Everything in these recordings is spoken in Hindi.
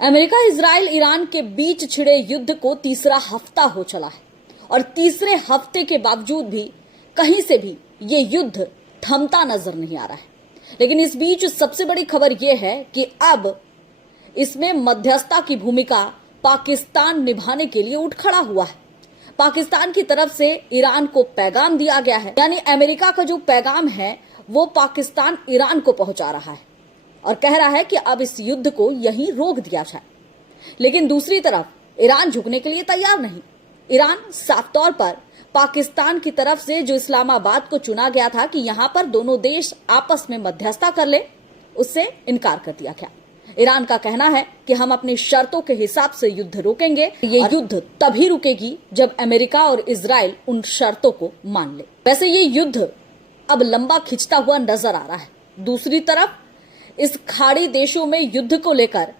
अमेरिका, इजराइल, ईरान के बीच छिड़े युद्ध को तीसरा हफ्ता हो चला है और तीसरे हफ्ते के बावजूद भी कहीं से भी ये युद्ध थमता नजर नहीं आ रहा है। लेकिन इस बीच सबसे बड़ी खबर यह है कि अब इसमें मध्यस्थता की भूमिका पाकिस्तान निभाने के लिए उठ खड़ा हुआ है। पाकिस्तान की तरफ से ईरान को पैगाम दिया गया है, यानी अमेरिका का जो पैगाम है वो पाकिस्तान ईरान को पहुंचा रहा है और कह रहा है कि अब इस युद्ध को यहीं रोक दिया जाए। लेकिन दूसरी तरफ ईरान झुकने के लिए तैयार नहीं। ईरान साफ तौर पर पाकिस्तान की तरफ से जो इस्लामाबाद को चुना गया था कि यहां पर दोनों देश आपस में मध्यस्थता कर ले, उससे इनकार कर दिया गया। ईरान का कहना है कि हम अपनी शर्तों के हिसाब से युद्ध रोकेंगे। ये युद्ध तभी रुकेगी जब अमेरिका और इजराइल उन शर्तों को मान ले। वैसे ये युद्ध अब लंबा खिंचता हुआ नजर आ रहा है। दूसरी तरफ इस खाड़ी देशों में युद्ध को लेकर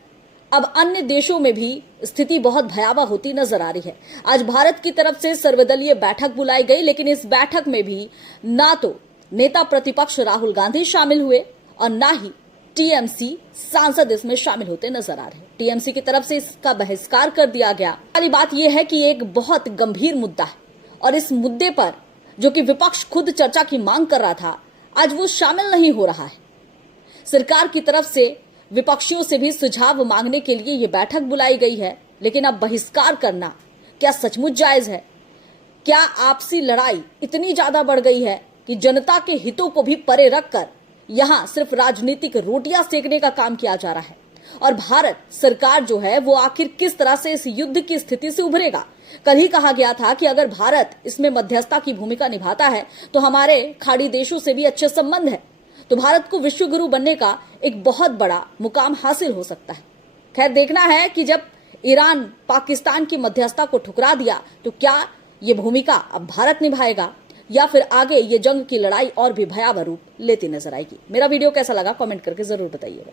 अब अन्य देशों में भी स्थिति बहुत भयावह होती नजर आ रही है। आज भारत की तरफ से सर्वदलीय बैठक बुलाई गई, लेकिन इस बैठक में भी ना तो नेता प्रतिपक्ष राहुल गांधी शामिल हुए और ना ही टीएमसी सांसद इसमें शामिल होते नजर आ रहे हैं। टीएमसी की तरफ से इसका बहिष्कार कर दिया गया। वाली बात यह है कि एक बहुत गंभीर मुद्दा है और इस मुद्दे पर जो कि विपक्ष खुद चर्चा की मांग कर रहा था, आज वो शामिल नहीं हो रहा है। सरकार की तरफ से विपक्षियों से भी सुझाव मांगने के लिए यह बैठक बुलाई गई है, लेकिन अब बहिष्कार करना क्या सचमुच जायज है? क्या आपसी लड़ाई इतनी ज्यादा बढ़ गई है कि जनता के हितों को भी परे रखकर यहां सिर्फ राजनीतिक रोटियां सेकने का काम किया जा रहा है? और भारत सरकार जो है वो आखिर किस तरह से इस युद्ध की स्थिति से उभरेगा? कल ही कहा गया था कि अगर भारत इसमें मध्यस्थता की भूमिका निभाता है तो हमारे खाड़ी देशों से भी अच्छे संबंध है, तो भारत को विश्व गुरु बनने का एक बहुत बड़ा मुकाम हासिल हो सकता है। खैर, देखना है कि जब ईरान पाकिस्तान की मध्यस्थता को ठुकरा दिया तो क्या ये भूमिका अब भारत निभाएगा या फिर आगे ये जंग की लड़ाई और भी भयावह रूप लेती नजर आएगी। मेरा वीडियो कैसा लगा कमेंट करके जरूर बताइएगा।